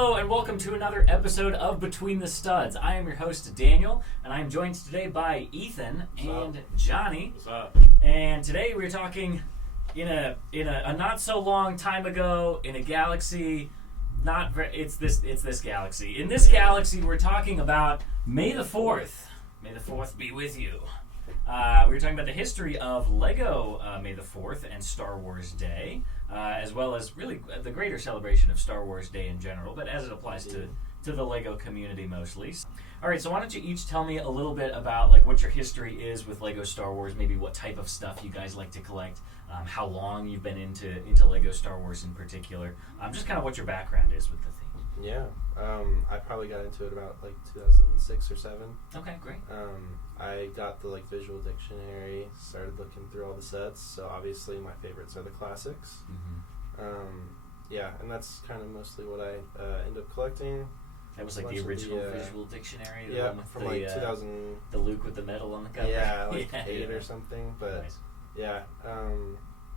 Hello and welcome to another episode of Between the Studs. I am your host Daniel, and I am joined today by Ethan and Johnny. What's up? And today we're talking in a not so long time ago in a galaxy. It's this galaxy. In this galaxy, we're talking about May the 4th. May the 4th be with you. We were talking about the history of Lego May the 4th and Star Wars Day, as well as really the greater celebration of Star Wars Day in general, but as it applies to the Lego community mostly. All right, so why don't you each tell me a little bit about like what your history is with Lego Star Wars, maybe what type of stuff you guys like to collect, how long you've been into Lego Star Wars in particular, just kind of what your background is with the theme. Yeah, I probably got into it about like 2006 or 7. Okay, great. I got the visual dictionary, started looking through all the sets, so obviously my favorites are the classics. Mm-hmm. Yeah, and that's kind of mostly what I end up collecting. That was like the original visual dictionary? The one with from like 2000... The Luke with the medal on the cover? Yeah, like 8 or something, but nice. Yeah,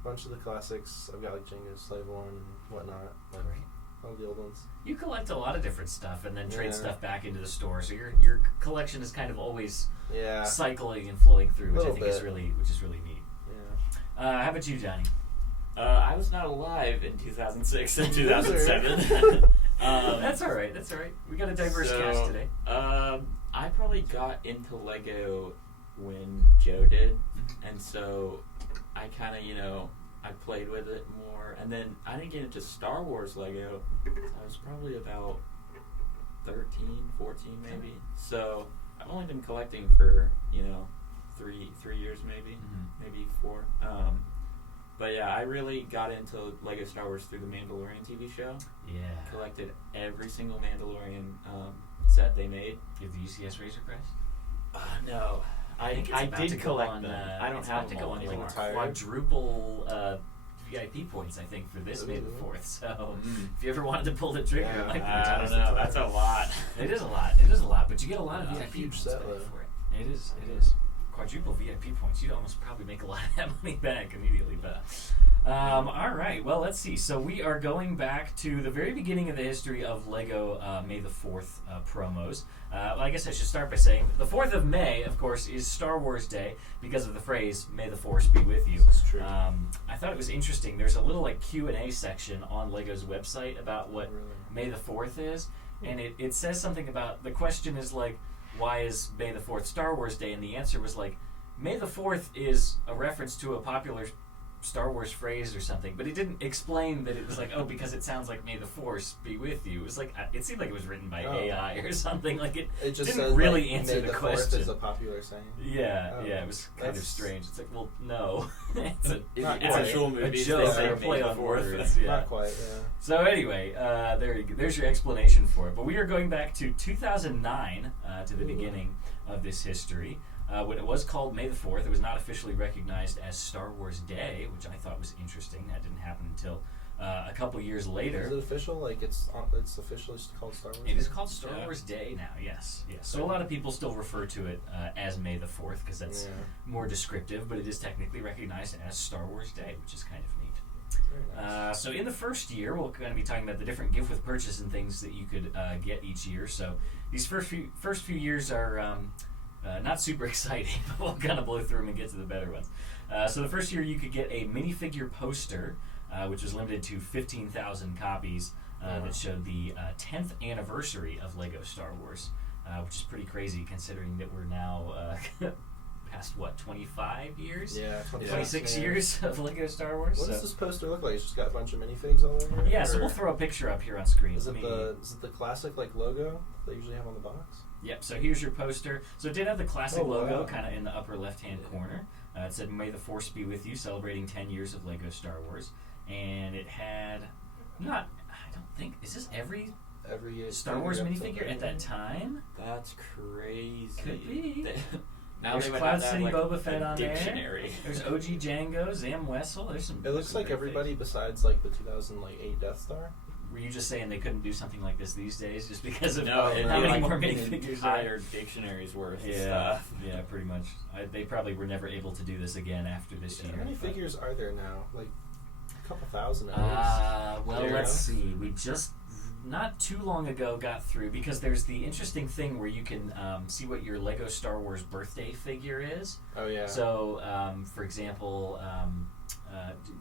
bunch of the classics. I've got like Jango's Slave One and whatnot. Great. All the old ones. You collect a lot of different stuff and then trade stuff back into the store, so your collection is kind of always cycling and flowing through, which I think is really neat. Yeah. How about you, Johnny? I was not alive in 2006 and 2007. That's all right. We got a diverse cast today. I probably got into Lego when Joe did, and so I kind of, I played with it more, and then I didn't get into Star Wars Lego. I was probably about 13, 14 maybe. So I've only been collecting for, 3 years maybe 4. But yeah, I really got into Lego Star Wars through the Mandalorian TV show. Yeah. Collected every single Mandalorian set they made. You have the UCS Razor Crest? No. I did collect them. I don't have to them go on anymore. like quadruple VIP points, I think, for this May the 4th. So if you ever wanted to pull the trigger, it might be I don't know. That's a lot. It is a lot, but you get a lot of VIP huge points set back though. for it. It is. Quadruple VIP points. You'd almost probably make a lot of that money back immediately. But all right. Well, let's see. So we are going back to the very beginning of the history of Lego May the 4th promos. Well, I guess I should start by saying the 4th of May, of course, is Star Wars Day because of the phrase "May the Force be with you." That's true. I thought it was interesting. There's a little Q&A section on Lego's website about what May the 4th is, and it says something about the question is like, why is May the 4th Star Wars Day? And the answer was like, May the 4th is a reference to a popular Star Wars phrase or something, but it didn't explain that it was like, because it sounds like May the Force be with you. It was like, it seemed like it was written by AI or something. Like it just didn't says, really answer May the the question. 4th is a popular saying. Yeah, it was kind of strange. It's like, well, no. it's a actual movie. A joke, they a play on words. Yeah. Not quite, yeah. So anyway, there you go. There's your explanation for it. But we are going back to 2009, to the beginning of this history. When it was called May the 4th, it was not officially recognized as Star Wars Day, which I thought was interesting. That didn't happen until a couple years later. Is it official? Like it's officially called Star Wars Day? It is called Star Wars Day now, yes. So a lot of people still refer to it as May the 4th because that's more descriptive, but it is technically recognized as Star Wars Day, which is kind of neat. Very nice. So in the first year, we're going to be talking about the different gift with purchase and things that you could get each year. So these first few years are not super exciting, but we'll kind of blow through them and get to the better ones. So the first year you could get a minifigure poster, which was limited to 15,000 copies, that showed the 10th anniversary of Lego Star Wars, which is pretty crazy considering that we're now past, 25 years? Yeah, 26 years of Lego Star Wars. What does this poster look like? It's just got a bunch of minifigs all over it? Yeah, so we'll throw a picture up here on screen. Is it the classic logo they usually have on the box? Yep, so here's your poster. So it did have the classic logo kind of in the upper left-hand corner. It said, May the Force be with you, celebrating 10 years of Lego Star Wars. And it had, is this every Star Wars minifigure at that time? That's crazy. Could be. Now there's they would Cloud have City like Boba Fett on dictionary. there. There's OG Django, Zam Wessel. There's some. It looks like everybody besides the 2008 Death Star. Were you just saying they couldn't do something like this these days just because of how many more minifigures? Entire dictionaries worth of stuff. Yeah, pretty much. They probably were never able to do this again after this year. How many figures are there now? Like a couple thousand at least. Well, let's see. We just not too long ago got through, because there's the interesting thing where you can see what your Lego Star Wars birthday figure is. Oh yeah. So, for example,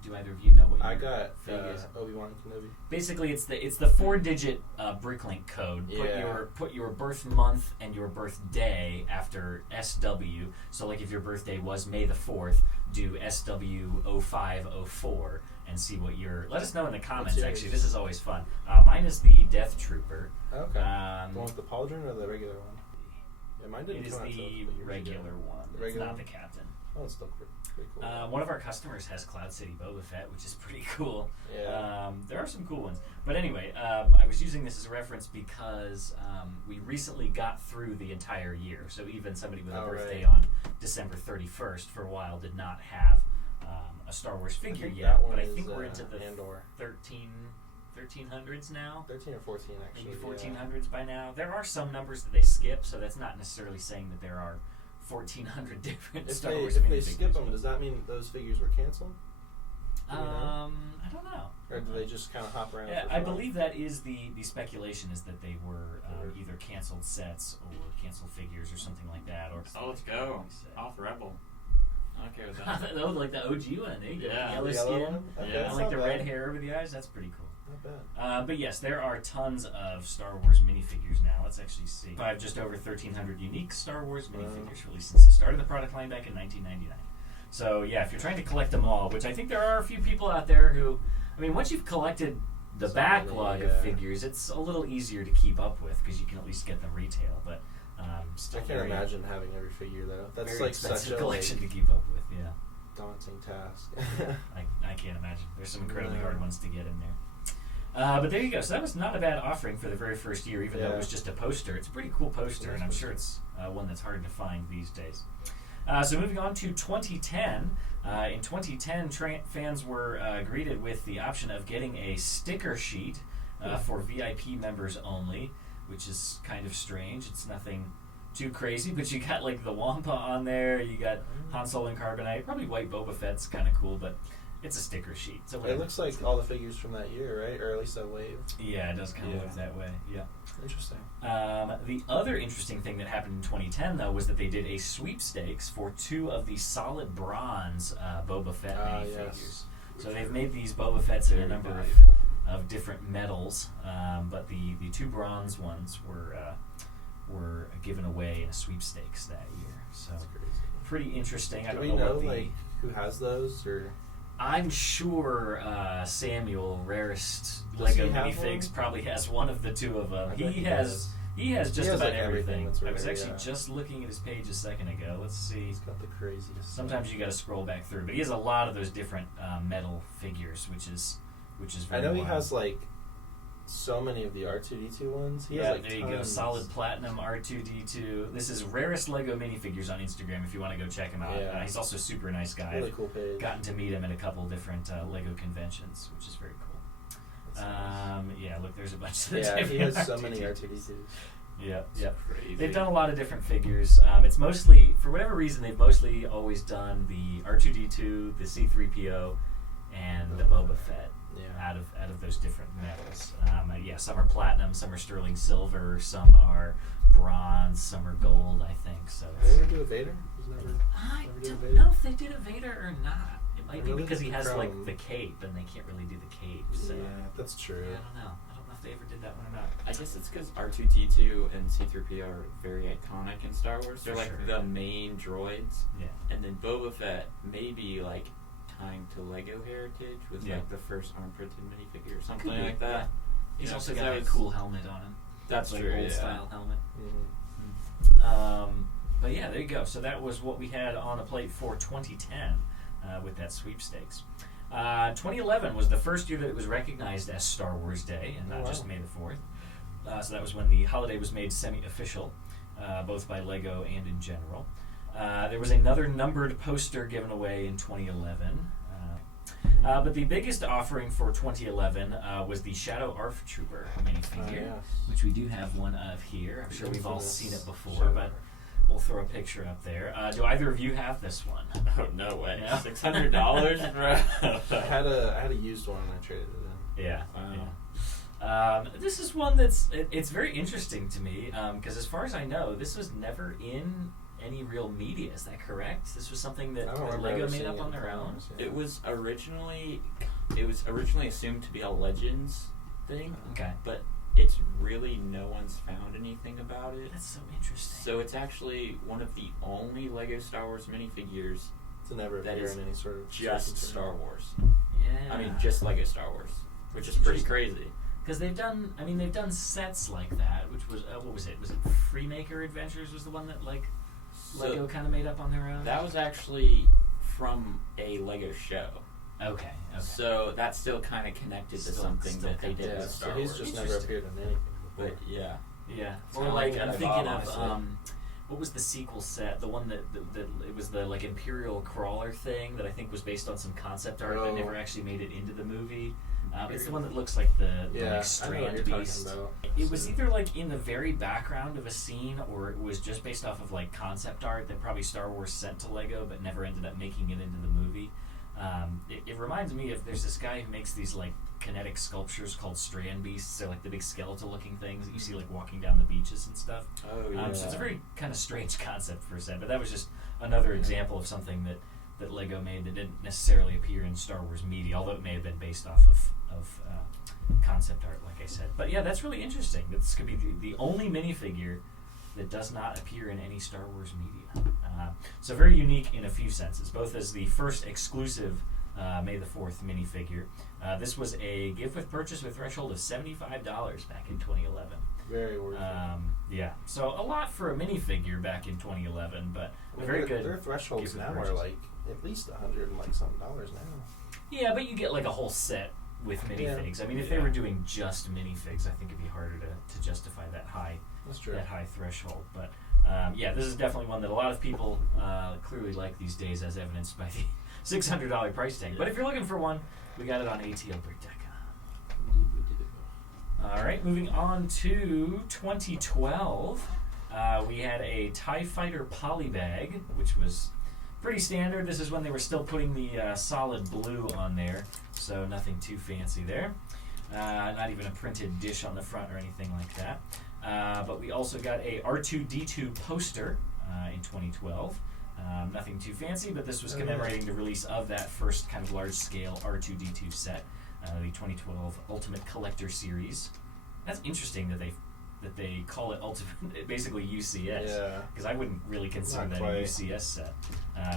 do either of you know what I your got fig is? Obi-Wan Kenobi. Basically, it's the 4-digit Bricklink code. Yeah. Put your birth month and your birthday after SW. So, like, if your birthday was May the 4th, do SW0504 and see what your. Let us know in the comments. yours? Actually, this is always fun. Mine is the Death Trooper. Okay. The one with the pauldron or the regular one? Yeah, mine didn't It is come out till a the couple years regular ago. one. The regular it's not one? the captain. Oh, it's still pretty cool. One of our customers has Cloud City Boba Fett, which is pretty cool. Yeah. There are some cool ones. But anyway, I was using this as a reference because we recently got through the entire year. So even somebody with a birthday on December 31st for a while did not have a Star Wars figure yet. But I think we're into the Andor. 1300s now. 13 or 14, actually. Maybe 1400s by now. There are some numbers that they skip, so that's not necessarily saying that there are 1,400 different Star Wars If they minifigures, skip them, does that mean those figures were canceled? I don't know. Or do they just kind of hop around? Yeah, for I fun? believe that is the speculation, is that they were either canceled sets or canceled figures or something like that. Or Oh, let's go. Off Rebel. Okay with that. Oh, like the OG one. There you go. Yeah. Yellow The skin. yellow one? Okay, Yeah. that's And like not the bad. red hair over the eyes. That's pretty cool. Not bad. But yes, there are tons of Star Wars minifigures now. Let's actually see. I have just over 1,300 unique Star Wars minifigures released since the start of the product line back in 1999. So yeah, if you're trying to collect them all, which I think there are a few people out there who, I mean, once you've collected the So backlog many, of figures, it's a little easier to keep up with because you can at least get them retail. But still I can't imagine having every figure though. That's very like expensive such a collection to keep up with. Yeah. daunting task. I can't imagine. There's some incredibly hard ones to get in there. But there you go. So that was not a bad offering for the very first year, even though it was just a poster. It's a pretty cool poster, and I'm sure it's one that's hard to find these days. So moving on to 2010. In 2010, fans were greeted with the option of getting a sticker sheet for VIP members only, which is kind of strange. It's nothing too crazy, but you got like the Wampa on there. You got Han Solo and Carbonite. Probably White Boba Fett's kind of cool, but it's a sticker sheet. So it looks like all the figures from that year, right? Or at least that wave. Yeah, it does kind of look that way. Yeah. Interesting. The other interesting thing that happened in 2010, though, was that they did a sweepstakes for 2 of the solid bronze Boba Fett minifigures. So they've made these Boba Fetts in a number of different metals, but the 2 bronze ones were given away in a sweepstakes that year. So That's crazy. pretty interesting. I Do don't we know know what who has those or? I'm sure Samuel, rarest Does Lego he have minifigs, one? probably has one of the 2 of them. I bet He does. has just about like everything that's I was rare, actually just looking at his page a second ago. Let's see. He's got the craziest. Sometimes you got to scroll back through, but he has a lot of those different metal figures, which is very I know he wild. has like so many of the R2D2 ones. He Yeah, has, like, there you go. tons. Solid platinum R2D2. This is rarest Lego minifigures on Instagram if you want to go check him out. Yeah. He's also a super nice guy. Really cool page. Gotten to meet him at a couple different Lego conventions, which is very cool. That's nice. Yeah, look, there's a bunch of the Yeah, he different has so many R2D2s. R2D2s. Yeah. Crazy. They've done a lot of different figures. It's mostly, for whatever reason, they've mostly always done the R2D2, the C-3PO, and the Boba Fett. Yeah. Out of those different metals. Some are platinum, some are sterling silver, some are bronze, some are gold, I think. So Did they ever do a Vader? I Ever do a don't Vader? know if they did a Vader or not. It might be really because did he the has chrome. like the cape, and they can't really do the cape. So Yeah, that's true. I don't know. I don't know if they ever did that one or not. I guess it's because R2D2 and C-3PO are very iconic in Star Wars. They're For like sure. the main droids. Yeah. And then Boba Fett may be like tying to Lego heritage with like the first arm printed minifigure or something Could be, like that. yeah. He's You know, also 'cause got that a was- cool helmet on him. That's like true, old yeah. style helmet. Mm-hmm. But yeah, there you go. So that was what we had on the plate for 2010 with that sweepstakes. 2011 was the first year that it was recognized as Star Wars Day and not just May the 4th. So that was when the holiday was made semi-official, both by Lego and in general. There was another numbered poster given away in 2011. But the biggest offering for 2011 was the Shadow ARF Trooper minifigure, which we do have one of here. I'm sure we've all seen it before, but we'll throw a picture up there. Do either of you have this one? Oh, no way. No? $600, bro. I had a used one and I traded it in. Yeah. Wow. This is one it's very interesting to me because as far as I know, this was never in any real media. Is that correct? This was something that Lego made up on their own. Yeah. It was originally assumed to be a Legends thing. Okay. But it's really no one's found anything about it. That's so interesting. So it's actually one of the only Lego Star Wars minifigures To never that appear is in any sort of just circumstance. Star Wars. Yeah. I mean, just Lego Star Wars, which is pretty crazy. Because they've done sets like that, which was what was it? Was it Freemaker Adventures? Was the one that like Lego kind of made up on their own? That was actually from a Lego show. Okay. So that's still kind of connected to something that they did Yeah, with Star so he's Wars. just never appeared in anything before. But yeah. Yeah. It's Or kinda like like I'm that thinking vibe, of honestly. what was the sequel set? The one that it was the like Imperial Crawler thing that I think was based on some concept art but never actually made it into the movie. It's the one that looks like the like I know what strand you're beast. talking about. It was either like in the very background of a scene, or it was just based off of like concept art that probably Star Wars sent to Lego, but never ended up making it into the movie. It reminds me of there's this guy who makes these like kinetic sculptures called strand beasts. They're like the big skeletal-looking things that you see like walking down the beaches and stuff. Oh yeah. So it's a very kind of strange concept for a set, but that was just another example of something that Lego made that didn't necessarily appear in Star Wars media, although it may have been based off of concept art, like I said. But yeah, that's really interesting. This could be the only minifigure that does not appear in any Star Wars media. So very unique in a few senses, both as the first exclusive May the 4th minifigure. This was a gift with purchase with threshold of $75 back in 2011. Very worth it. Yeah, so a lot for a minifigure back in 2011, but a very good. Their thresholds gift with now purchase. are like at least $100 and like something dollars now. Yeah, but you get like a whole set with minifigs. I mean, if they were doing just minifigs, I think it'd be harder to justify that high That's true. threshold. But yeah, this is definitely one that a lot of people clearly like these days, as evidenced by the $600 price tag. But if you're looking for one, we got it on ATLBrick.com. All right, moving on to 2012. We had a TIE Fighter polybag, which was pretty standard. This is when they were still putting the solid blue on there, so nothing too fancy there. Not even a printed dish on the front or anything like that. But we also got a R2-D2 poster in 2012. Nothing too fancy, but this was commemorating the release of that first kind of large-scale R2-D2 set, the 2012 Ultimate Collector Series. That's interesting that they call it Ultimate, basically UCS. Yeah. Because I wouldn't really consider Not that quite. a UCS set.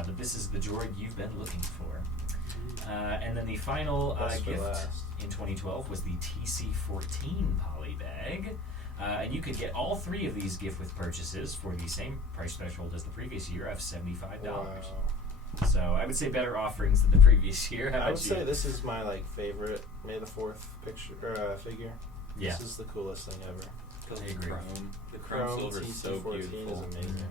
But this is the droid you've been looking for. And then the final Best for gift last. in 2012 was the TC-14 polybag. And you could get all three of these gift with purchases for the same price threshold as the previous year of $75. Wow. So I would say better offerings than the previous year. How I about would you? say this is my like favorite May the 4th picture or figure. Yeah. This is the coolest thing ever. I agree. The chrome silver is so TC-14 beautiful. is amazing.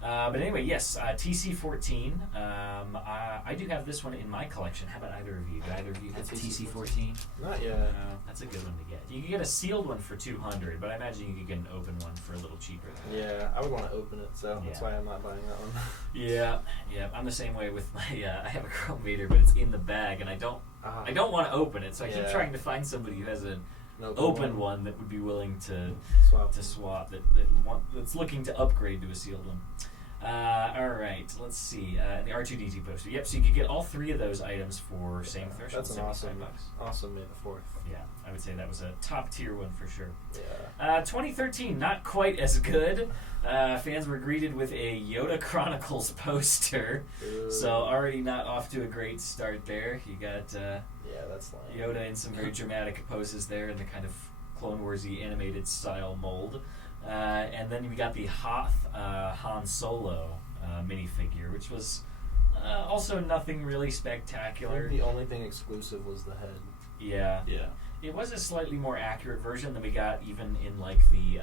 But anyway, yes, TC-14. I do have this one in my collection. How about either of you? Do either of you have The TC-14? Not yet. That's a good one to get. You can get a sealed one for $200, but I imagine you could get an open one for a little cheaper than that. Yeah, I would want to open it, so that's Yeah. why I'm not buying that one. Yeah. I'm the same way with my. I have a Chrome Vader, but it's in the bag, and I don't want to open it. So I keep Yeah. trying to find somebody who has an No open one that would be willing to swap that's looking to upgrade to a sealed one. All right, let's see. The R2-D2 poster. Yep, so you could get all three of those items for same threshold. That's an awesome $75. awesome May the 4th. Yeah, I would say that was a top tier one for sure. Yeah. 2013, not quite as good. Fans were greeted with a Yoda Chronicles poster, Ooh. so already not off to a great start there. You got Yeah, that's lame. Yoda in some very dramatic poses there in the kind of Clone Wars-y animated style mold. And then we got the Hoth Han Solo minifigure, which was also nothing really I spectacular. think the only thing exclusive was the head. Yeah. Yeah. It was a slightly more accurate version than we got even in like the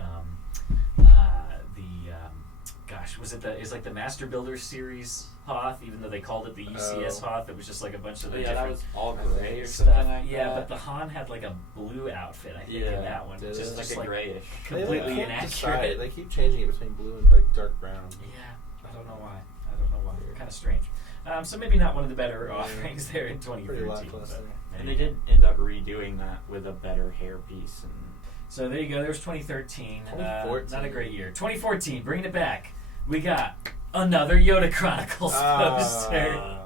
gosh, was it the Master Builder series Hoth, even though they called it the UCS Hoth, it was just like a bunch of the Yeah, that different was all gray or stuff. something like yeah, that. but the Han had like a blue outfit, I think, Yeah, in that one. did Just it? Just like a grayish. completely They can't decide. inaccurate. They keep changing it between blue and like dark brown. Yeah, I don't know why. Kind of strange. So maybe not one of the better offerings there in Pretty 2013. lackluster. And they did end up redoing that with a better hairpiece. And So there you go. There's 2013. 2014. Not a great year. 2014, bringing it back. We got another Yoda Chronicles poster.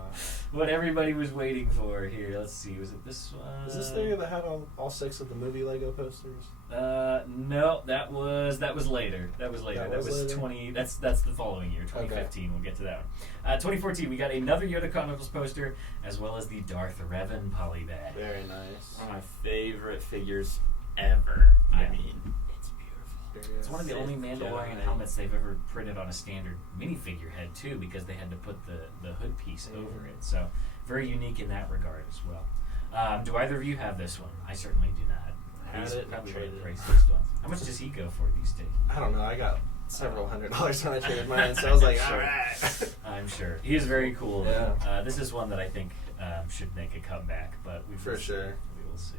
What everybody was waiting for here. Let's see. Was it this one? Is this the year that had all 6 of the movie Lego posters? No, that was later. That was later. That was later? 20. That's the following year, 2015. Okay. We'll get to that one. 2014, we got another Yoda Chronicles poster, as well as the Darth Revan polybag. Very nice. one of my favorite figures ever. Yeah. I mean, it's beautiful. It's one of the only Mandalorian helmets they've ever printed on a standard minifigure head too, because they had to put the hood piece over it. So very unique in that regard as well. Do either of you have this one? I certainly do not. Had He's it, probably traded the it. priciest one. How much does he go for these days? I don't know. I got several $100s when I traded mine, so I was like, Sure. all right. I'm sure he is very cool. Yeah. This is one that I think should make a comeback, but we For will see. sure. We will see.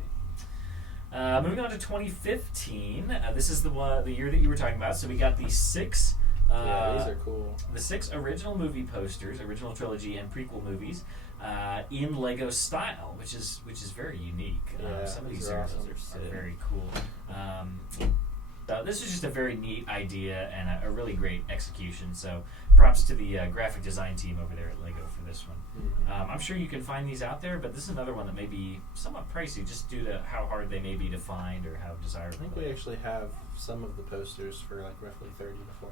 Moving on to 2015. This is the year that you were talking about. So we got the 6. Yeah, these are cool. The 6 original movie posters, original trilogy and prequel movies, in Lego style, which is very unique. Yeah, some of these these are are awesome. very cool. This is just a very neat idea and a really great execution. So props to the graphic design team over there at Lego for this one. Mm-hmm. I'm sure you can find these out there, but this is another one that may be somewhat pricey just due to how hard they may be to find or how I desirable. think we actually have some of the posters for like roughly $30 to $40.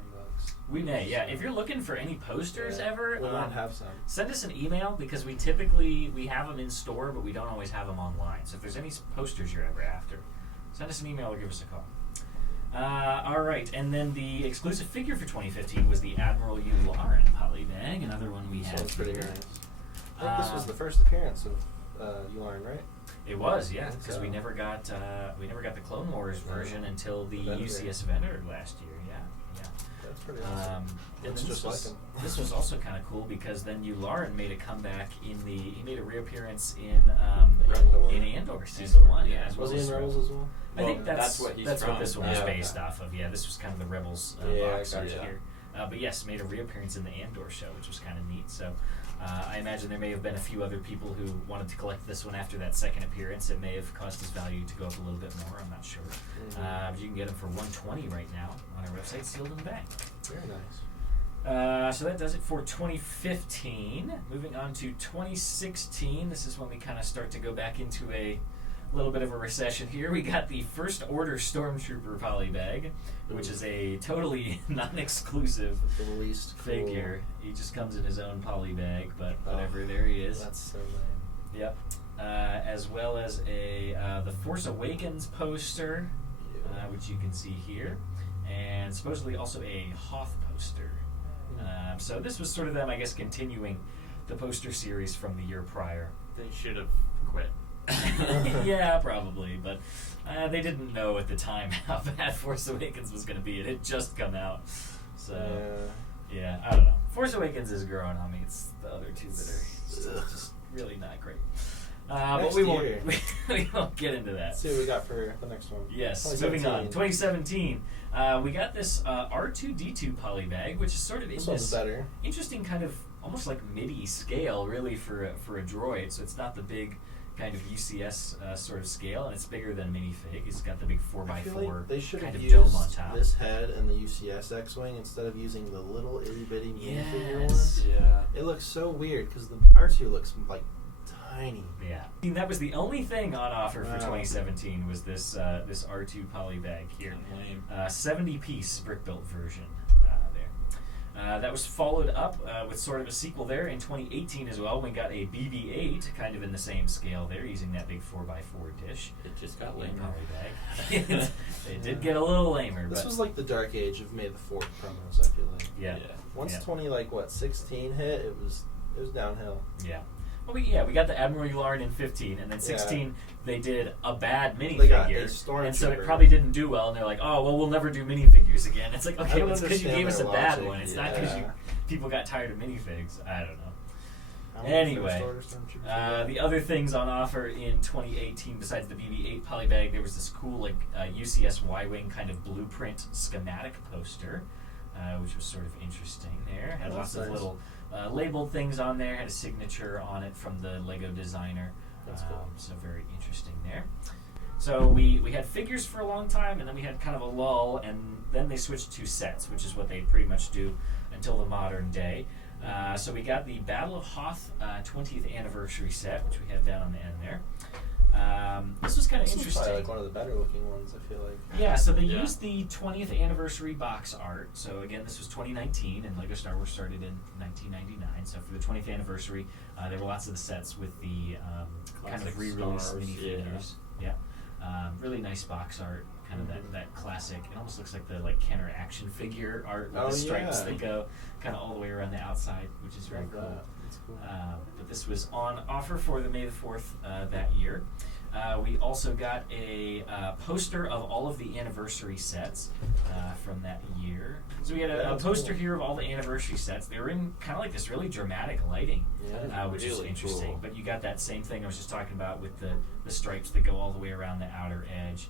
We may, yeah. If you're looking for any posters ever, we might have some. send us an email because we typically have them in store, but we don't always have them online. So if there's any posters you're ever after, send us an email or give us a call. All right, and then the exclusive figure for 2015 was the Admiral Yularen polybag, another one we So had. it's pretty here. nice. I think this was the first appearance of Yularen, right? It was, yeah, because So- we never got the Clone Wars version until the Vendor. UCS vendor last year. Yeah. That's pretty awesome. And Looks then just like him. This was also kind of cool because then Yularen made a comeback he made a reappearance in Andor season Andor, 1. yeah. Yeah, as Was well he as in Rebels as well? I think Well, that's what he's what from. this one was Yeah, based okay. off of. Yeah, this was kind of the Rebels Yeah, box art gotcha. here. But yes, made a reappearance in the Andor show, which was kind of neat. So I imagine there may have been a few other people who wanted to collect this one after that second appearance. It may have caused his value to go up a little bit more. I'm not sure. But you can get them for $120 right now on our website, sealed in the bag. Very nice. So that does it for 2015. Moving on to 2016. This is when we kind of start to go back into a little bit of a recession here. We got the First Order Stormtrooper polybag, which is a totally non-exclusive The least cool. figure. He just comes in his own polybag, but whatever, there he is. That's so lame. Yep. As well as the Force Awakens poster, which you can see here, and supposedly also a Hoth poster. So this was sort of them, I guess, continuing the poster series from the year prior. They should have quit. Yeah, probably, but they didn't know at the time how bad Force Awakens was going to be. It had just come out, so yeah, I don't know. Force Awakens is growing on me. It's the other two that are just really not great. But we won't we won't get into that. Let's see what we got for the next one. Yes, moving on. 2017. We got this R2-D2 polybag, which is sort of in This one's this better. interesting kind of almost like MIDI scale, really, for a droid. So it's not the big kind of UCS sort of scale, and it's bigger than a minifig. It's got the big 4x4 I feel like they should kind have of dome on used top. this head and the UCS X-Wing instead of using the little itty-bitty minifigure one. Yes. Yeah. It looks so weird because the R2 looks like tiny. Yeah, I mean, that was the only thing on offer for Wow. 2017 was this this R2 polybag here. Lame. 70-piece brick-built version there. That was followed up with sort of a sequel there in 2018 as well. We got a BB-8, kind of in the same scale there, using that big 4x4 dish. It just got in lamer. polybag. It did get a little lamer, This but was like the dark age of May the 4th promos, I feel like. yeah. Once Yeah. 16 hit, it was downhill. Yeah. Well, we got the Admiral Yularen in 15, and then 16 they did a bad They got a minifigure, and so it Stormtrooper. probably didn't do well. And they're like, "Oh, well, we'll never do minifigures again." It's like, I okay, don't well, it's because you understand gave us a their bad logic. one. It's not because Yeah. people got tired of minifigs. I don't know. I wonder if Anyway, First Order Stormtroopers are the other things on offer in 2018 besides the BB-8 polybag, there was this cool like UCS Y-wing kind of blueprint schematic poster, which was sort of interesting. There had Oh, lots that's of nice. labeled things on there, had a signature on it from the Lego designer. That's cool. So very interesting there. So we had figures for a long time, and then we had kind of a lull, and then they switched to sets, which is what they pretty much do until the modern day. So we got the Battle of Hoth 20th anniversary set, which we have down on the end there. This was kind of This is interesting. probably like one of the better looking ones, I feel like. Yeah, so they used the 20th anniversary box art. So again, this was 2019, and Lego Star Wars started in 1999. So for the 20th anniversary, there were lots of the sets with the kind of Classic re-release stars, minifigures. Yeah. Really nice box art, kind of that classic. It almost looks like the Kenner action figure art with the stripes that go kind of all the way around the outside, which is very cool. That's cool. But this was on offer for the May the 4th that year. We also got a poster of all of the anniversary sets from that year. So we had a poster here of all the anniversary sets. They were in kind of like this really dramatic lighting, which is really interesting. cool. But you got that same thing I was just talking about with the stripes that go all the way around the outer edge.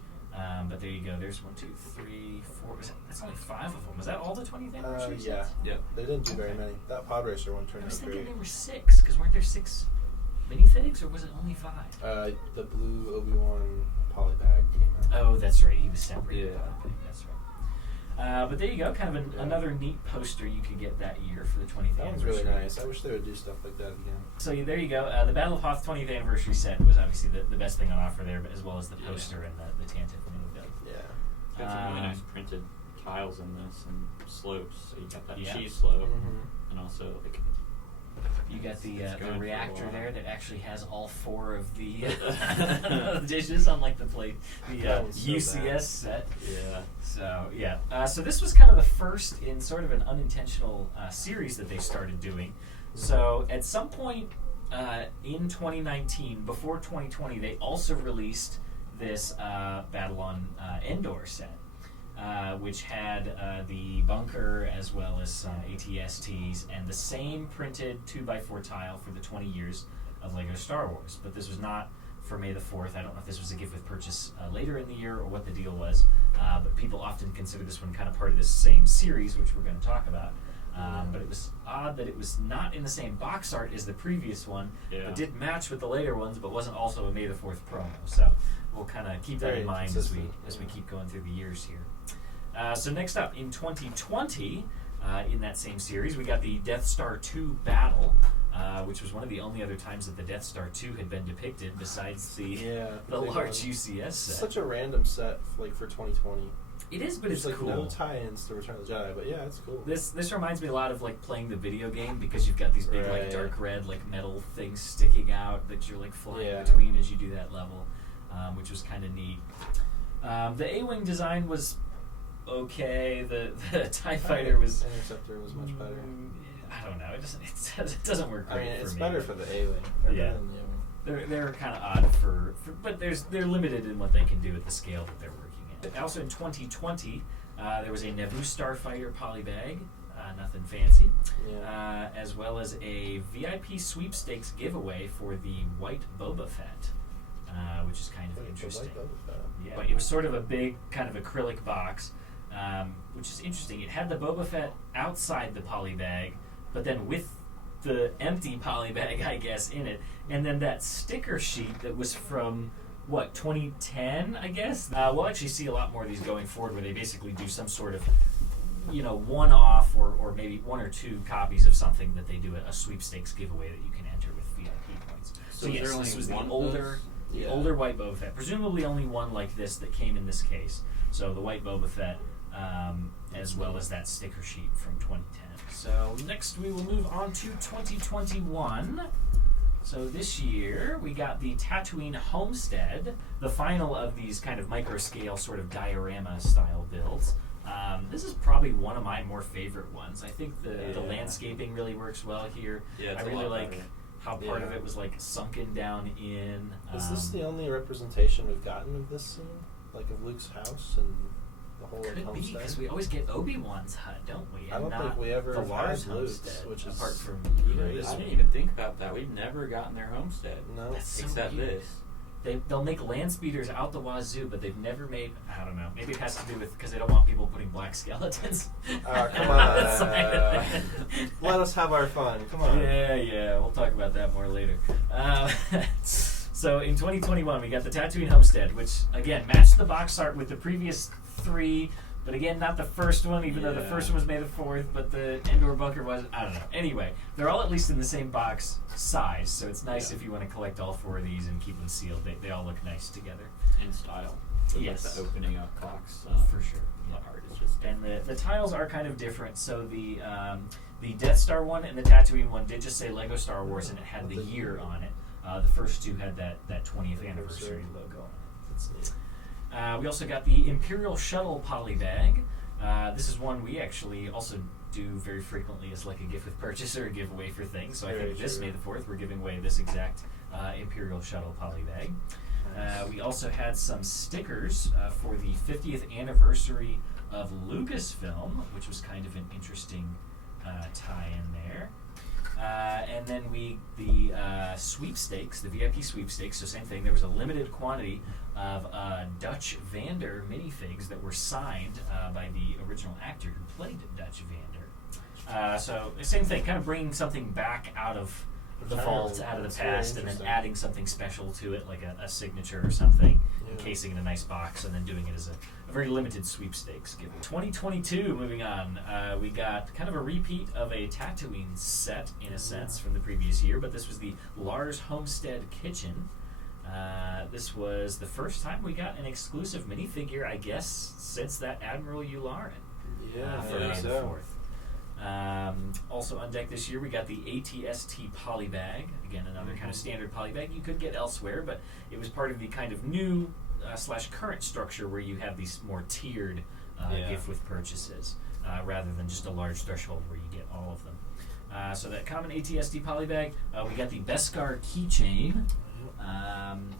But there you go. There's 1, 2, 3, 4. That's only 5 of them. Was that all the 20th anniversary Yeah. sets? Yep. They didn't do very many. That Pod Racer one I turned was out thinking great. there were 6, because weren't there 6 minifigs, or was it only 5? The blue Obi-Wan polybag came out. Oh, that's right. He was separated. Yeah. That's right. But there you go. Kind of another neat poster you could get that year for the 20th That one's anniversary. really nice. I wish they would do stuff like that again. So there you go. The Battle of Hoth 20th anniversary set was obviously the best thing on offer there, but as well as the poster and the Tantive mini build. Yeah. It's got some really nice printed tiles in this and slopes. So you got that cheese slope, and also like You got the It's going for a reactor while. there that actually has all 4 of the dishes on like the plate, the That one's so UCS bad. set. yeah. So yeah, so this was kind of the first in sort of an unintentional series that they started doing. So at some point in 2019, before 2020, they also released this Battle on Endor set, which had the bunker as well as some ATSTs and the same printed 2x4 tile for the 20 years of Lego Star Wars. But this was not for May the 4th. I don't know if this was a gift with purchase later in the year or what the deal was, but people often consider this one kind of part of this same series, which we're going to talk about. But it was odd that it was not in the same box art as the previous one, but did match with the later ones, but wasn't also a May the 4th promo. So we'll kind of keep that Very in mind as we consistent, keep going through the years here. So next up, in 2020, in that same series, we got the Death Star 2 Battle, which was one of the only other times that the Death Star 2 had been depicted, besides the large UCS set. Such a random set, like for 2020. It is, but There's it's like cool. no tie-ins to Return of the Jedi, but yeah, it's cool. This reminds me a lot of like playing the video game, because you've got these big like Right. dark red like metal things sticking out that you're like flying Yeah. between as you do that level, which was kind of neat. The A-wing design was okay. The TIE Fighter was Interceptor was much better. I don't know. It doesn't work I great mean, for it's me. better for the A-wing. Yeah. They're kind of odd for but they're limited in what they can do at the scale that they're working at. Also in 2020, there was a Naboo Starfighter polybag, nothing fancy, Yeah. as well as a VIP sweepstakes giveaway for the white Boba Fett, which is kind of interesting. Yeah, but it was sort of a big kind of acrylic box, which is interesting. It had the Boba Fett outside the polybag, but then with the empty polybag, I guess, in it, and then that sticker sheet that was from 2010, I guess. We'll actually see a lot more of these going forward, where they basically do some sort of one-off or maybe 1 or 2 copies of something that they do a sweepstakes giveaway that you can enter with VIP points. So is yes, there only this was the one of older. those? The older white Boba Fett. Presumably only one like this that came in this case. So the white Boba Fett, as well as that sticker sheet from 2010. So next we will move on to 2021. So this year we got the Tatooine Homestead, the final of these kind of micro-scale sort of diorama style builds. This is probably one of my more favorite ones. I think the landscaping really works well here. Yeah, it's I a really lot like better. how part of it was like sunken down in. Is this the only representation we've gotten of this scene? Like of Luke's house and the whole Could be, homestead? because we always get Obi-Wan's hut, don't we? I And don't not think we ever the have large had Luke's, homestead, which is apart from crazy. this I one. didn't even think about that. We've never gotten their homestead. No. That's so except weird. this. they'll make land speeders out the wazoo, but they've never made. I don't know. Maybe it has to do with because they don't want people putting black skeletons. Come on. Let us have our fun. Come on. Yeah. We'll talk about that more later. So in 2021, we got the Tatooine Homestead, which again matched the box art with the previous 3. But again, not the first one, even though the first one was May the 4th, but the Endor bunker was, I don't know. Anyway, they're all at least in the same box size, so it's nice if you want to collect all 4 of these and keep them sealed. They all look nice together. In style. So Yes. like the opening up box. For sure. The art is just And the tiles are kind of different. So the Death Star one and the Tatooine one did just say Lego Star Wars, and it had the year on it. The first 2 had that 20th anniversary logo on it. That's neat. We also got the Imperial Shuttle Polybag. This is one we actually also do very frequently as like a gift with purchase or a giveaway for things. So I think this May the 4th, we're giving away this exact Imperial Shuttle Polybag. Nice. We also had some stickers for the 50th anniversary of Lucasfilm, which was kind of an interesting tie-in there. And then the sweepstakes, the VIP sweepstakes, so same thing. There was a limited quantity of Dutch Vander minifigs that were signed by the original actor who played Dutch Vander. So same thing, kind of bringing something back out of the vault, out of the past, and then adding something special to it, like a signature or something, encasing in a nice box, and then doing it as a very limited sweepstakes giveaway. 2022, moving on, we got kind of a repeat of a Tatooine set, in a sense, from the previous year, but this was the Lars Homestead Kitchen. This was the first time we got an exclusive minifigure, I guess, since that Admiral Yularen. For May the 4th. Also on deck this year, we got the ATST Polybag. Again, another kind of standard polybag you could get elsewhere, but it was part of the kind of new / current structure where you have these more tiered gift with purchases rather than just a large threshold where you get all of them. So that common ATST polybag, we got the Beskar keychain.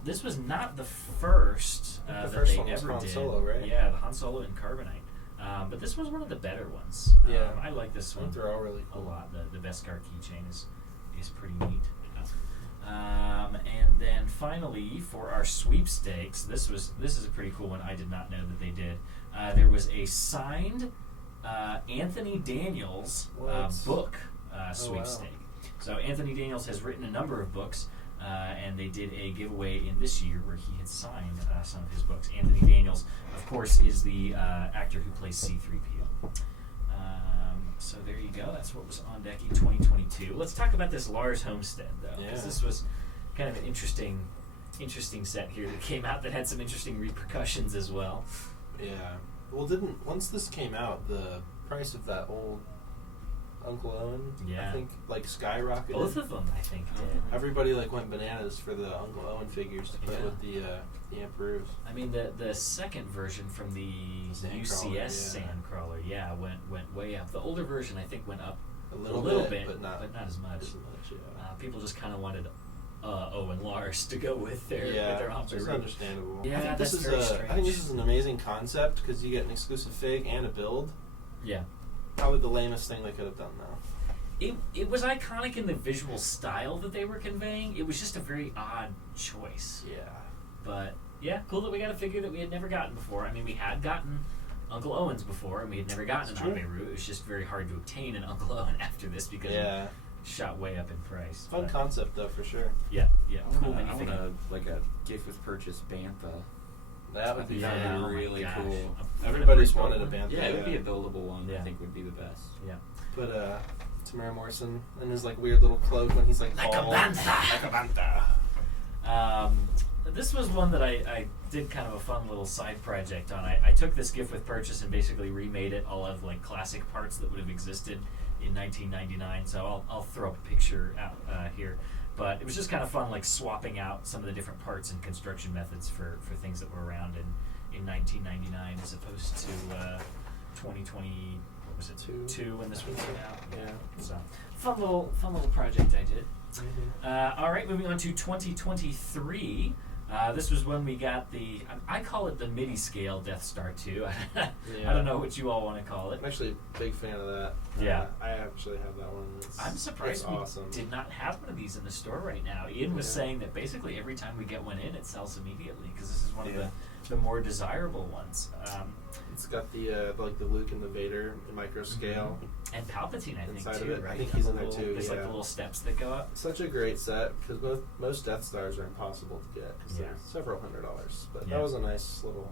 This was not the first that first they one was ever Han did. Solo, right? Yeah, the Han Solo and Carbonite. But this was one of the better ones. Yeah. I like this I one think they're all really a cool. lot. The Beskar keychain is pretty neat. And then finally, for our sweepstakes, this is a pretty cool one. I did not know that they did. There was a signed Anthony Daniels book sweepstake. So Anthony Daniels has written a number of books, and they did a giveaway in this year where he had signed some of his books. Anthony Daniels, of course, is the actor who plays C-3PO. So there you go. That's what was on deck in 2022. Let's talk about this Lars Homestead, though, because this was kind of an interesting set here that came out that had some interesting repercussions as well. Yeah. Well, once this came out, the price of that old Uncle Owen, I think, like, skyrocketed. Both of them, I think, did. Everybody went bananas for the Uncle Owen figures to put with the Emperors. I mean, the second version from the UCS Sandcrawler, went way up. The older version, I think, went up a little bit, but not as much. People just kind of wanted Owen Lars to go with their which is understandable. Yeah, I think that's very strange. I think this is an amazing concept because you get an exclusive fig and a build. Yeah. Probably the lamest thing they could have done, though. It was iconic in the visual style that they were conveying. It was just a very odd choice. Yeah. But, yeah, cool that we got a figure that we had never gotten before. I mean, we had gotten Uncle Owen's before, and we had never gotten an Aberu. It was just very hard to obtain an Uncle Owen after this because it shot way up in price. Fun concept, though, for sure. Yeah. Cool minifigure. Like a gift with purchase Bantha. That would be really cool. Everybody's wanted a Bantha. Yeah, it would be a buildable one. I think would be the best. Yeah. Put Tamara Morrison in his weird little cloak when he's like a tall. Bantha. Like a Bantha. This was one that I did kind of a fun little side project on. I took this gift with purchase and basically remade it all of classic parts that would have existed in 1999. So I'll throw up a picture out here. But it was just kind of fun, swapping out some of the different parts and construction methods for things that were around in 1999 as opposed to 2020. What was it? Two when this one came out. Yeah. So fun little project I did. Mm-hmm. All right, moving on to 2023. This was when we got the, I call it the MIDI scale Death Star 2. I Yeah. don't know what you all want to call it. I'm actually a big fan of that. Yeah. I actually have that one. I'm surprised it's we awesome. did not have one of these in the store right now. Ian was Yeah. saying that basically every time we get one in, it sells immediately because this is one of the more desirable ones. It's got the like the Luke and the Vader in micro scale. And Palpatine, I think, Inside of too, it. right? I think he's in there Little- too, There's like yeah. the little steps that go up. Such a great set because most Death Stars are impossible to get because Yeah. they're several $100s. But Yeah. that was a nice little.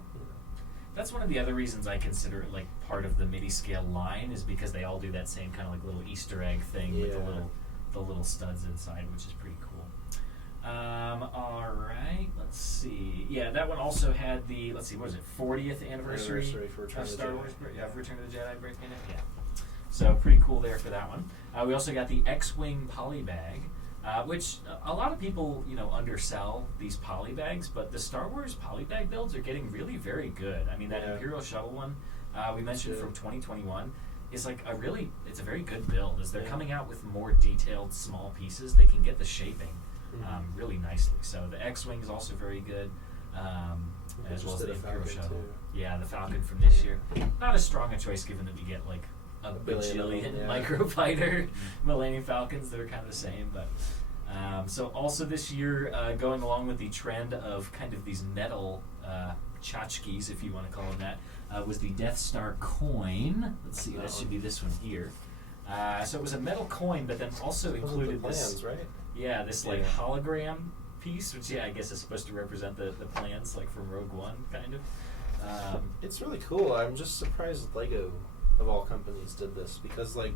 That's one of the other reasons I consider it like part of the MIDI scale line is because they all do that same kind of like little Easter egg thing with Yeah. the little studs inside, which is pretty cool. All right, let's see. Yeah, that one also had the, let's see, what was it, 40th anniversary For Return of the Star Jedi. Wars? Yeah, Return of the Jedi break in it. Yeah. So pretty cool there for that one. We also got the X-Wing polybag, which a lot of people, undersell these polybags, but the Star Wars polybag builds are getting really very good. I mean, that Yeah. Imperial Shuttle one we mentioned Yeah. from 2021 is like it's a very good build. As they're Yeah. coming out with more detailed small pieces, they can get the shaping Mhm. really nicely. So the X-Wing is also very good, as just well as did the a Imperial Falcon, Shuttle. too. Yeah, the Falcon from this year. Not as strong a choice given that we get like a billion of them, bajillion yeah. microfighter Millennium Falcons that are kind of the same. But so also this year, going along with the trend of kind of these metal tchotchkes, if you want to call them that, was the Death Star coin. Let's see, that should be this one here. So it was a metal coin, but then also Those are the included plans, this. right? Yeah, this like Yeah. hologram piece, which I guess is supposed to represent the plans, like from Rogue One, kind of. It's really cool. I'm just surprised Lego, of all companies, did this because, like,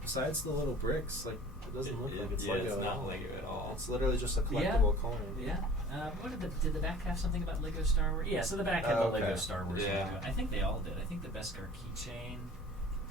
besides the little bricks, like, it doesn't look like it's Lego. It's at not all. Lego at all. It's literally just a Yeah. collectible coin. Yeah. What did the back have something about Lego Star Wars? Yeah, so the back had the Oh, okay. Lego Star Wars. Yeah. logo. I think they all did. I think the Beskar keychain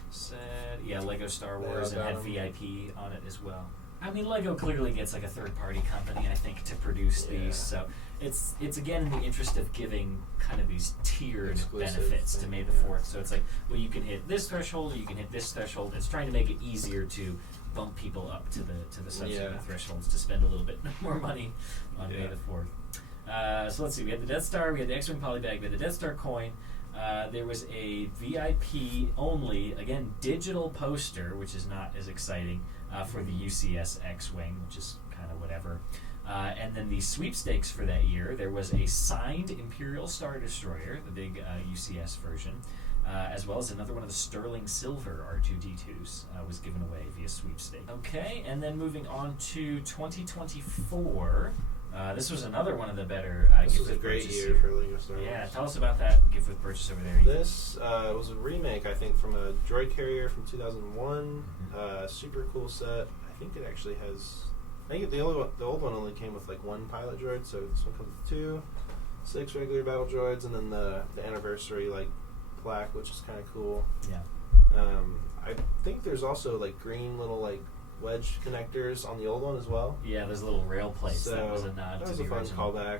said, Lego Star They Wars all and got had 'em. VIP on it as well. I mean, Lego clearly gets like a third-party company, I think, to produce Yeah. these. So it's again in the interest of giving kind of these tiered Exclusive benefits to thing, May the yeah. 4th. So it's like, well, you can hit this threshold, or you can hit this threshold. It's trying to make it easier to bump people up to the subsequent Yeah. thresholds to spend a little bit more money on May Yeah. the 4th. So let's see. We had the Death Star, we had the X-Wing polybag, we had the Death Star coin. There was a VIP only, again, digital poster, which is not as exciting, for the UCS X-Wing, which is kind of whatever. And then the sweepstakes for that year, there was a signed Imperial Star Destroyer, the big UCS version, as well as another one of the sterling silver R2-D2s was given away via sweepstake. Okay, and then moving on to 2024. This was another one of the better This gift was a with great purchase year for Lego Star Wars. Yeah, tell us about that gift with purchase over there. This was a remake, I think, from a droid carrier from 2001. Super cool set. I think it actually has. I think the old one only came with like one pilot droid, so this one comes with 2, 6 regular battle droids, and then the anniversary like plaque, which is kind of cool. Yeah. I think there's also like green little like wedge connectors on the old one as well. Yeah, there's little rail plates. So That was a nod that to was the a fun original. callback.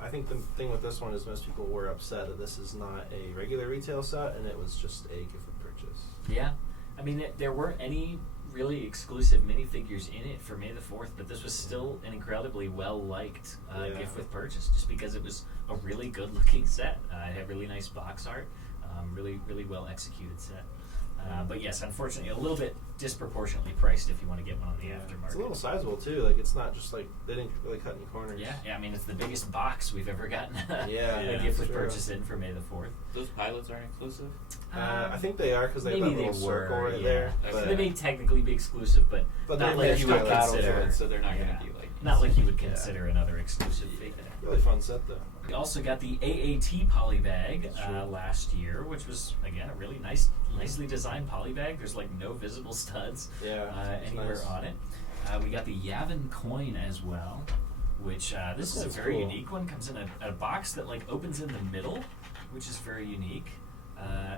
I think the thing with this one is most people were upset that this is not a regular retail set and it was just a gift with purchase. Yeah. I mean, there weren't any really exclusive minifigures in it for May the 4th, but this was still an incredibly well-liked Yeah. gift with purchase just because it was a really good-looking set. It had really nice box art, really, really well-executed set. But yes, unfortunately, a little bit disproportionately priced if you want to get one on the aftermarket. It's a little sizable too. Like it's not just like they didn't really cut any corners. Yeah, I mean, it's the biggest box we've ever gotten Yeah, a yeah, gift with sure. purchase in for May the 4th. Those pilots aren't exclusive? I think they are because they have Maybe that little they circle were, right yeah. there. Okay. But They may technically be exclusive, but But not they're like like you would style battle consider. droids, so they're not yeah. gonna be like Not like you would Yeah. consider another exclusive figure. really fun set though. We also got the AAT polybag Sure. last year, which was again a really nicely designed polybag. There's like no visible studs Yeah, it's anywhere nice. on it. We got the Yavin coin as well, which this is a That's very cool. unique one. Comes in a box that like opens in the middle, which is very unique.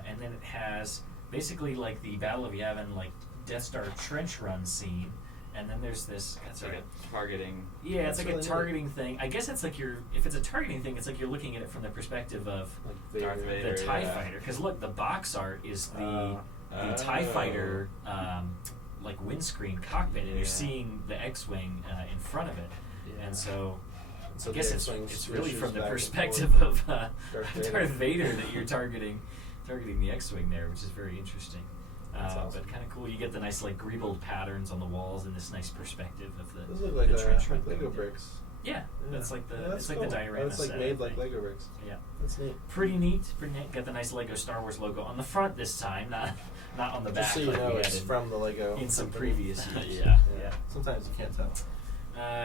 And then it has basically like the Battle of Yavin like Death Star trench run scene. And then there's this. it's like a targeting. Yeah, it's That's like really a neat. targeting thing. I guess it's like if it's a targeting thing, it's like you're looking at it from the perspective of Like Darth Vader. Vader. the TIE yeah. fighter. Because look, the box art is the Oh. TIE fighter like windscreen cockpit, and Yeah. you're seeing the X-Wing in front of it. Yeah. And so So I guess the it's X-Wings really pushes from the back and perspective forth. of Darth Darth Vader that you're targeting the X-wing there, which is very interesting. That's awesome. But kind of cool. You get the nice like greebled patterns on the walls and this nice perspective of the. Those look like, the trench like run Lego thing. bricks. Yeah, that's like the that's it's like cool. the diorama It's like set, made I like think. Lego bricks. Yeah, That's neat. pretty neat. Got the nice Lego Star Wars logo on the front this time, not on the back. Just so you like know, we had it's in, from the Lego. in some company. previous years. Yeah. Yeah. Sometimes you can't tell.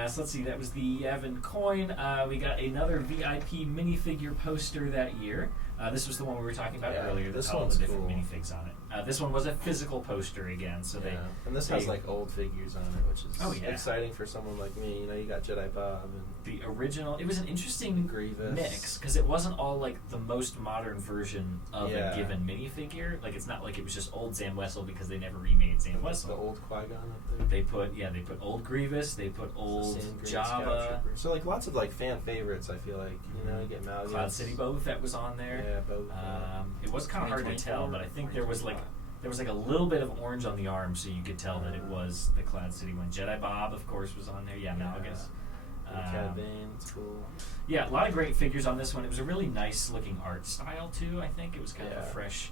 So let's see, that was the Yavin coin. We got another VIP minifigure poster that year. This was the one we were talking about earlier. This That's all one's the different cool. minifigs on it. This one was a physical poster again, so Yeah. And this has like old figures on it, which is exciting for someone like me. You know, you got Jedi Bob and the original. It was an interesting Grievous mix because it wasn't all like the most modern version of Yeah. a given minifigure. Like it's not like it was just old Zam Wessel because they never remade Zam the Wessel. old Qui-Gon up there. They put old Grievous. They put old Sand Green Jabba. Scout Trooper. So like lots of like fan favorites. I feel like you know you get Malgus. Cloud City Boba Fett was on there. Yeah, Boba Fett. It was kind of hard to tell, but I think there was like a little bit of orange on the arm, so you could tell that it was the Cloud City one. Jedi Bob, of course, was on there. Yeah, Malgus. Cad Bane, it's cool. Yeah, a lot of great figures on this one. It was a really nice looking art style too. I think it was kind of a fresh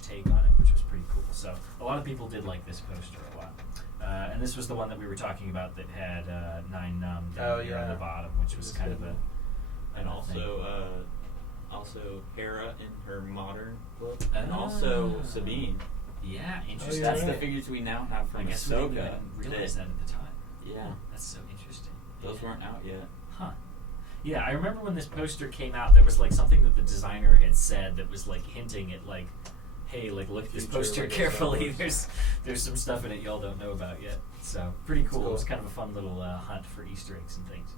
take on it, which was pretty cool. So a lot of people did like this poster a lot. And this was the one that we were talking about that had 9 Num down here on the bottom, which was kind of an alt thing. Also Hera in her modern look, and also Sabine. Yeah, interesting. That's the figures we now have from I guess we Ahsoka. didn't even realize that at the time. Yeah, That's so interesting. those weren't out yet. Huh. Yeah, I remember when this poster came out, there was like something that the designer had said that was like hinting at like, hey, like look at this Future poster Lego carefully. Star Wars. There's some stuff in it y'all don't know about yet. So pretty cool. Cool. It was kind of a fun little hunt for Easter eggs and things.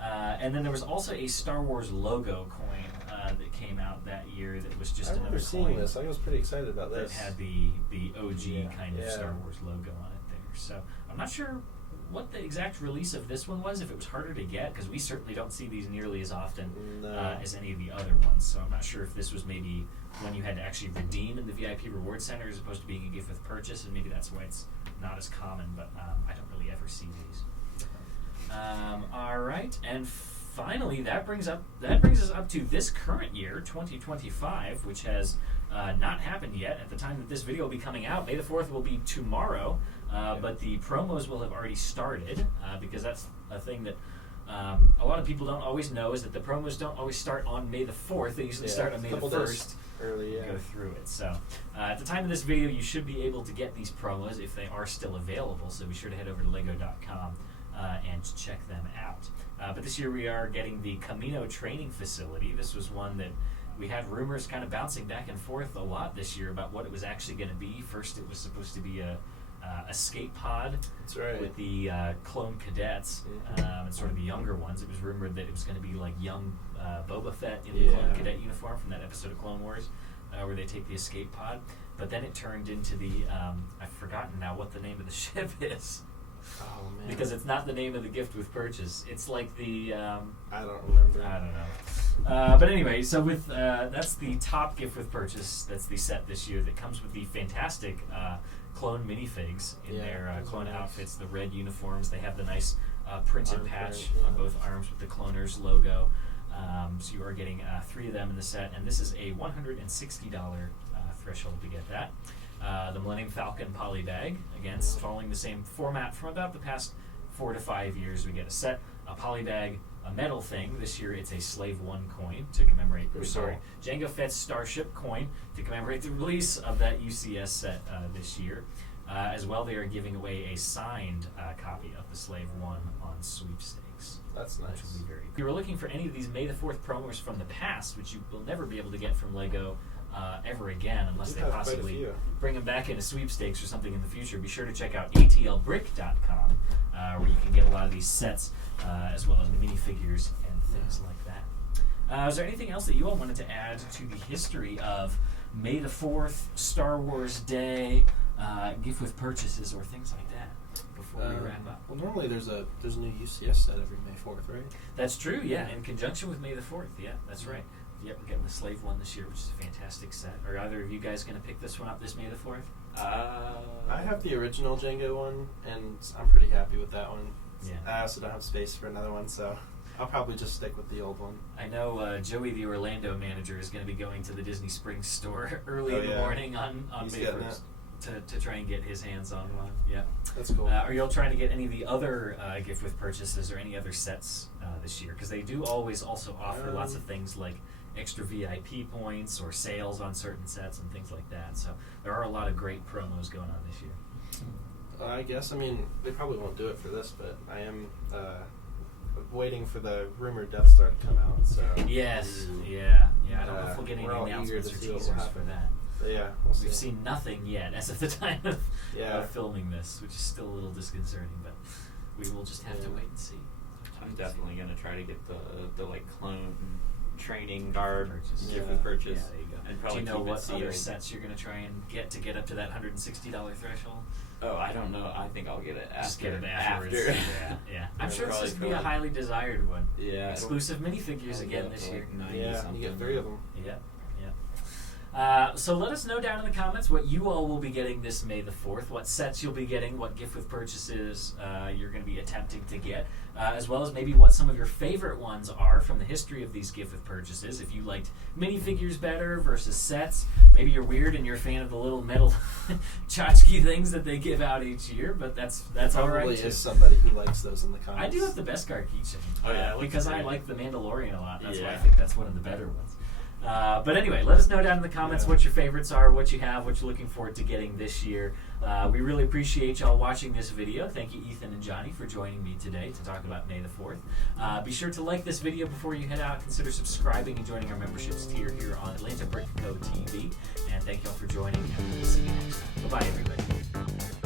And then there was also a Star Wars logo coin that came out that year that was just I another remember seeing coin this. I was pretty excited about that this. had the OG kind of Yeah. Star Wars logo on it there. So I'm not sure what the exact release of this one was, if it was harder to get, because we certainly don't see these nearly as often as any of the other ones. So I'm not sure if this was maybe one you had to actually redeem in the VIP Reward Center as opposed to being a gift with purchase, and maybe that's why it's not as common, but I don't really ever see these. All right, and finally, that brings us up to this current year, 2025, which has not happened yet. At the time that this video will be coming out, May the 4th will be tomorrow, but the promos will have already started because that's a thing that a lot of people don't always know, is that the promos don't always start on May the 4th. They usually start on May the 1st. Early, Go through it. So at the time of this video, you should be able to get these promos if they are still available. So be sure to head over to lego.com and check them out. But this year we are getting the Camino training facility. This was one that we had rumors kind of bouncing back and forth a lot this year about what it was actually going to be. First, it was supposed to be a escape pod. That's right. With the clone cadets and sort of the younger ones. It was rumored that it was going to be like young Boba Fett in the clone cadet uniform from that episode of Clone Wars where they take the escape pod. But then it turned into the, I've forgotten now what the name of the ship is. Oh, man. Because it's not the name of the gift with purchase. It's like the... I don't remember. I don't know. But anyway, so with that's the top gift with purchase. That's the set this year that comes with the fantastic clone minifigs in their clone nice. outfits, the red uniforms. They have the nice printed Arm patch print, on both arms with the Cloners logo. So you are getting 3 of them in the set, and this is a $160 threshold to get that. The Millennium Falcon poly bag, again, following the same format from about the past 4 to 5 years. We get a set, a poly bag, a metal thing. This year it's a Slave 1 coin to commemorate, Jango Fett's Starship coin to commemorate the release of that UCS set this year. As well, they are giving away a signed copy of the Slave 1 on sweepstakes. That's nice. Which will be very cool. If you were looking for any of these May the 4th promos from the past, which you will never be able to get from LEGO ever again, unless they possibly bring them back into sweepstakes or something in the future, be sure to check out atlbrick.com, where you can get a lot of these sets, as well as the minifigures and things like that. Is there anything else that you all wanted to add to the history of May the 4th, Star Wars Day, gift with purchases, or things like that before we wrap up? Well, normally there's a new UCS set every May 4th, right? That's true, yeah, in conjunction with May the 4th, yeah, that's right. Yep, we're getting the Slave 1 this year, which is a fantastic set. Are either of you guys going to pick this one up this May the 4th? I have the original Jango one, and I'm pretty happy with that one. Yeah. I also don't have space for another one, so I'll probably just stick with the old one. I know Joey, the Orlando manager, is going to be going to the Disney Springs store early Oh, in the yeah. morning on He's May getting 1st to try and get his hands on one. Yeah. That's cool. Are y'all trying to get any of the other gift with purchases or any other sets this year? Because they do always also offer lots of things like extra VIP points or sales on certain sets and things like that. So there are a lot of great promos going on this year. I guess, I mean, they probably won't do it for this, but I am waiting for the rumored Death Star to come out. So Yes, yeah. I don't know if we'll get any we're all eager announcements to or see what will teasers for happen. that. But yeah, we'll see. We've seen nothing yet as of the time of filming this, which is still a little disconcerting, but we will just have to wait and see. I'm definitely gonna try to get the like clone training guard gift with Yeah. purchase. Yeah, there you go. And Do probably you know keep it what other sealed. sets you're going to try and get up to that $160 threshold? Oh, I don't know. I think I'll get it after. Just get it afterwards. Yeah. I'm Yeah, sure it's probably just be a like- highly desired one. Yeah. Exclusive minifigures I'll again get this to, year. like, 90 Yeah, something. you get 3 of them. Yep. So let us know down in the comments what you all will be getting this May the 4th, what sets you'll be getting, what gift with purchases you're going to be attempting to get, as well as maybe what some of your favorite ones are from the history of these gift with purchases. If you liked minifigures better versus sets, maybe you're weird and you're a fan of the little metal tchotchke things that they give out each year, but that's all right Probably too. is somebody who likes those in the comments. I do have the Beskar keychain. Oh, yeah, it looks because I great. like the Mandalorian a lot. That's why I Yeah. think that's one of the better ones. But anyway, let us know down in the comments what your favorites are, what you have, what you're looking forward to getting this year. We really appreciate y'all watching this video. Thank you, Ethan and Johnny, for joining me today to talk about May the 4th. Be sure to like this video before you head out. Consider subscribing and joining our memberships tier here on Atlanta Brick Co. TV. And thank y'all for joining, and we'll see you next time. Bye-bye, everybody.